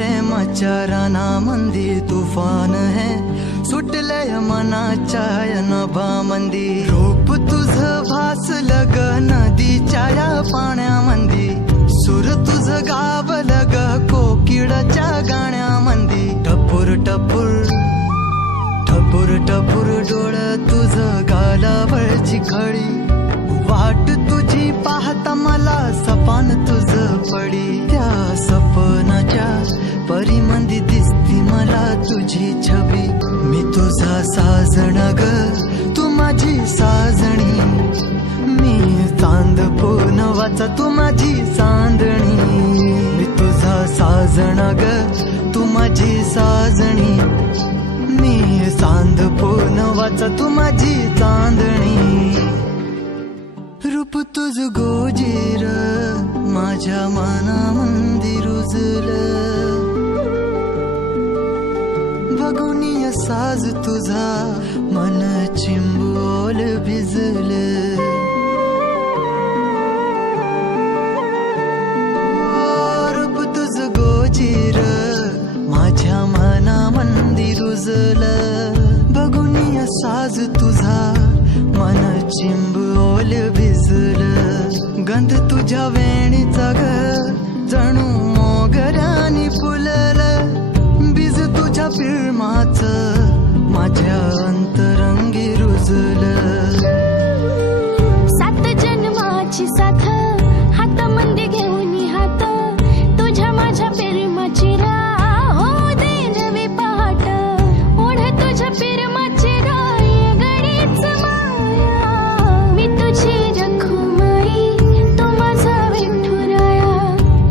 प्रेमाच्या रानामंदी तुफान है सुटलय मनाच्या नभामंदी रूप तुझं भासलं ग नदीच्या या पाण्यामंदी सुर तुझं गावलं ग कोकिळाच्या गाण्यामंदी टपूर टपूर टपूर टपूर डोळं तुझं गालावरची खळी वाट तुझी पाहता मला सपान तुझं पडी त्या सपनाच्या परीमंदी दिसती मला तुझी छबी मी तुझा साजण ग तू माझी साजणी मी चांद पूनवाचा तू माझी चांदणी मी तुझा साजण ग तू माझी साजणी मी चांद पूनवाचा तू माझी चांदणी रूप तुझ गोजीर माझ्या मनामंदी रुजलं बघुनिया साज तुझा मन चिंबोल भिजलं रूप तुझ गोजीर माझ्या मनामंदी रुजलं बघुनिया साज तुझा मन चिंबोल भिजलं गंध तुझ्या वेणीचा ग जणू मोगऱ्यानी फुललं बीज तुझ्या पिळमाच माझ्या अंतरंगी रुजलं सात जन्माची साथ हात मंदी घेऊन हात तुझ्या माझ्या प्रेमाची राह हो दे नवी पहाट ओढ तुझ्या प्रेमाची राय गडीच माया मी तुझी रखुमाई तू माझा विठुराया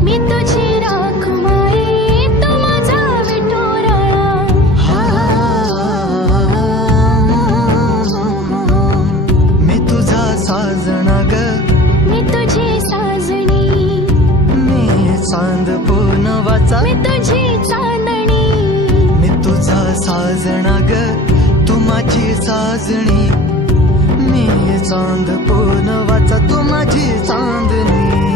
मी तुझी रखुमाई तू माझा विठुराया मी तुझा साजणा ग मी तुझी साजणी मी चांद पूनवाचा मी तुझी चांदणी मी तुझा साजणा ग तू माझी साजणी मी चांद पूनवाचा तू माझी चांदणी